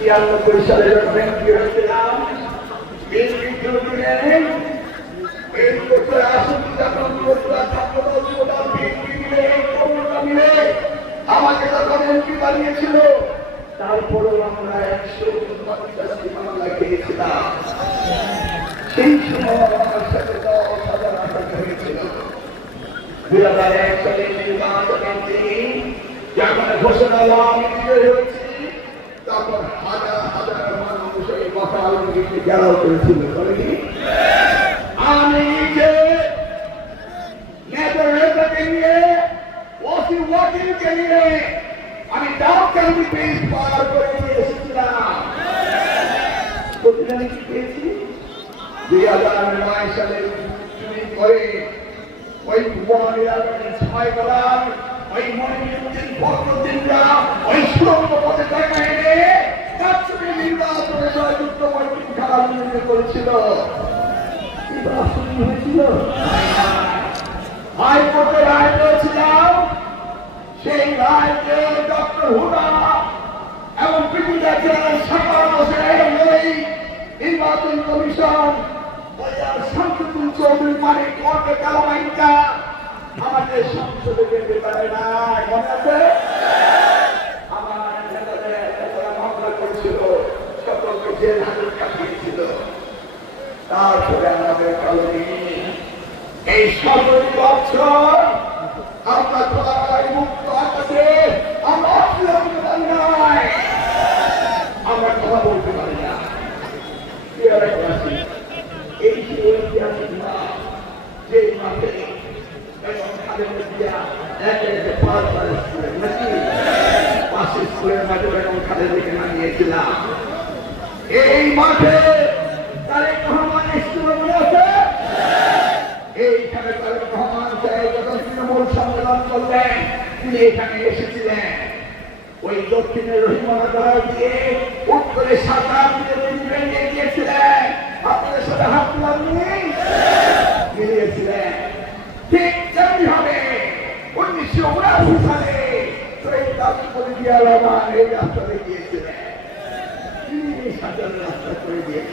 93 সালে যখন এমপি হয়েছিলাম, বিএনপি দিনে এই করতে আসুন যখন বন্ধুরা ছাত্রদল যুবদল বিএনপি মিলে কর্মীরা মিলে আমাকে যখন এমপি বানিয়েছিল, তারপরেও আমরা 150টি মামলা খেয়েছিলাম। সেই সময় আমার সাথে 10,000 আটক হয়েছিল। 2001 সালে নির্বাচনের দিন যখন ঘোষণা আমি বিজয়ী হয়েছি, তখন হাজার হাজার মানুষ এই কথা আলমগীরকে ঘেরাও করেছিল। আমি যে নেতাকে নিয়ে, ওসি ওয়াকিলকে নিয়ে আমি দাউদকান্দি ব্রিজ পার করে নিয়ে এসেছিলাম। প্রতিদিন কি পেয়েছি? 2009 সালে চুরি করে ওই ছয় গলার ওই মনিরুদ্দিন ফখরুদ্দিনরা ওই সুরঙ্গ পথে টাকা এনে কাশ্মীর নির্বাচনে জয়যুক্ত মৈত্রী খেলা বিনিয়োগ করেছিল। হয়েছিল হাইকোর্টে রায় পেয়েছিলাম। সেই রায়কে ডক্টর হুদা এবং প্রিন্সিপাল জেনারেল সাকার হোসেন ওই নির্বাচন কমিশন শামসুদ্দিন চৌধুরী মানে কোর্টে কালাম আইনটা আমাদের সংসদে যেতে পারে না। মনে আছে? আমার নেতাদের মামলা করেছিল, সকলকে জেল হাজত কাটিয়েছিল। তারপরে আমাদের কারণে এই 17 বছর আমরা খোলায় মুক্ত আকাশে আমরা নয়, আমরা কথা বলতে পারি না। এই যে ঐতিহাসিক মাঠ, যে মাঠে স্কুলের মাঠে খাদের দিকে নামিয়েছিলাম, এই মাঠে তারেক রহমান স্কুল মনে আছে? এইখানে তারেক রহমান যখন তৃণমূল সম্মেলন করলেন, তিনি এখানে এসেছিলেন। ওই দক্ষিণে রহিমানা দ্বারা দিয়ে উত্তরে সাঁতার দিয়ে তিনি বেরিয়ে গিয়েছিলেন। আপনাদের সাথে হাত মিলিয়েছিলেন। ঠিক তেমনি হবে 1979 সালে শহীদ রাষ্ট্রপতি জিয়া রহমান এই রাস্তাতে গিয়েছিলেন।